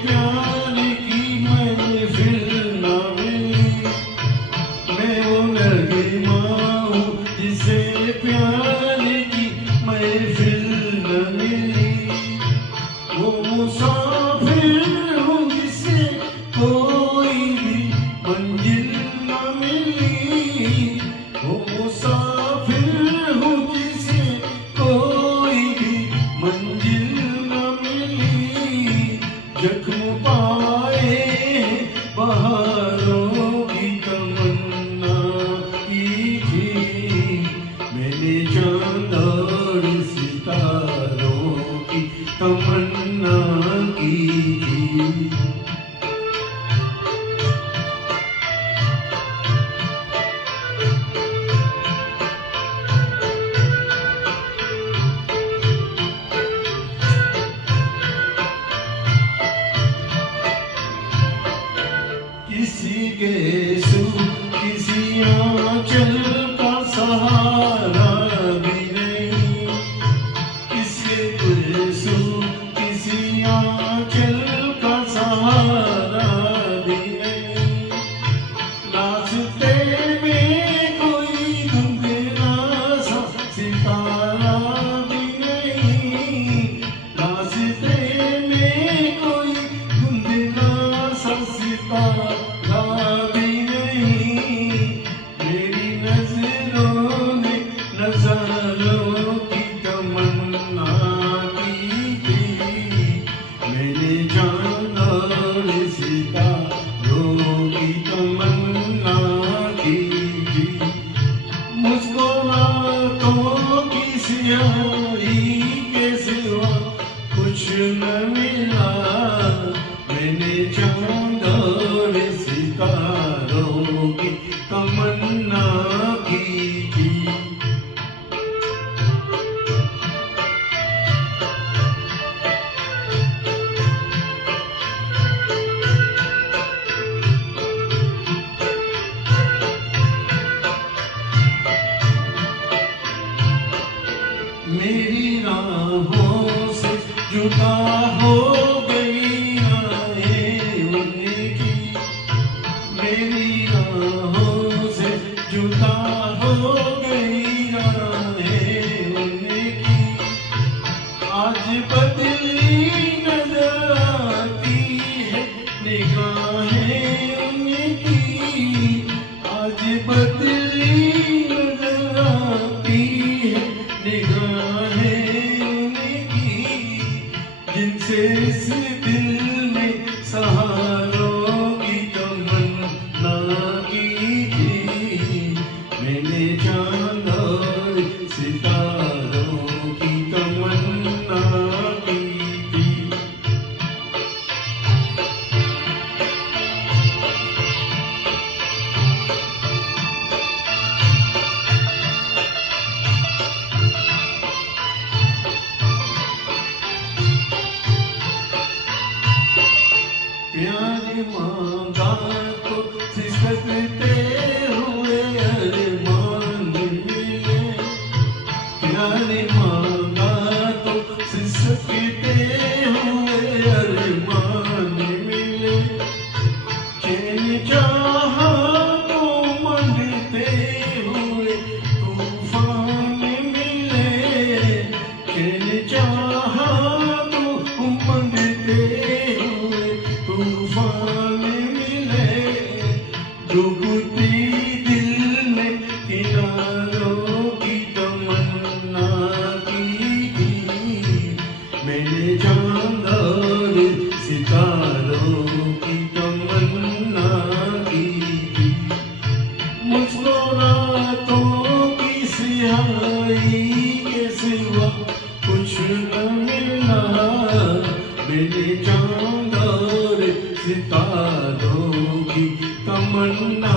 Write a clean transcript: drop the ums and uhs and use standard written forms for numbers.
प्यार की महफिल न मिली। मैं वो नगीमा हूँ जिसे प्यार की महफिल न मिली। वो मुसाफिर हूँ जिसे कोई भी मंजिल न मिली। वो मुसाफिर हूँ जिसे कोई भी मंजिल न मिली। जख्म पाए बहारों की तमन्ना की थी। मैंने चांद और सितारों की तमन्ना की थी। किसी के सू किसी आंचल का सहारा भी नहीं। किसी सू किसी आंचल का सहारा भी नहीं। रास्ते में कोई धुंधला सा सितारा भी नहीं। रास्ते में कोई धुंधला सा सितारा भी नहीं। मेरी नजरों ने नजारों की तमन्ना की थी। मैंने चांद और सितारों की तमन्ना की थी। मुझको रातों की स्याही के सिवा कुछ न मिला। मैंने चांद और सितारों की तमन्ना की थी। मेरी राहों से जुदा हो गई राहें उनकी। मेरी राहों से जुदा हो गई राहें उनकी। आज बदली नजर आती है निगाहें उनकी। आज बदली नजर आती है निगाहें उनकी। जिनसे इस दिल में सहारों की तमन्ना की थी। मैंने चांद और सितारों की तमन्ना की थी। प्यार मांगा तो सिसकते हुए अरमान मिले। प्यार मांगा तो सिसकते हुए अरमान मिले। चैन चाहा तो मंडते हुए तूफान मिले। चैन चाहा तो मंडते हुए तूफान मिले। डूबती दिल में किनारों की तमन्ना की थी। मैंने चांद और सितारों की तमन्ना की थी। मुझको रातों की स्याही के सिवा कुछ न मिला। मैंने चांद और सितारों की तमन्ना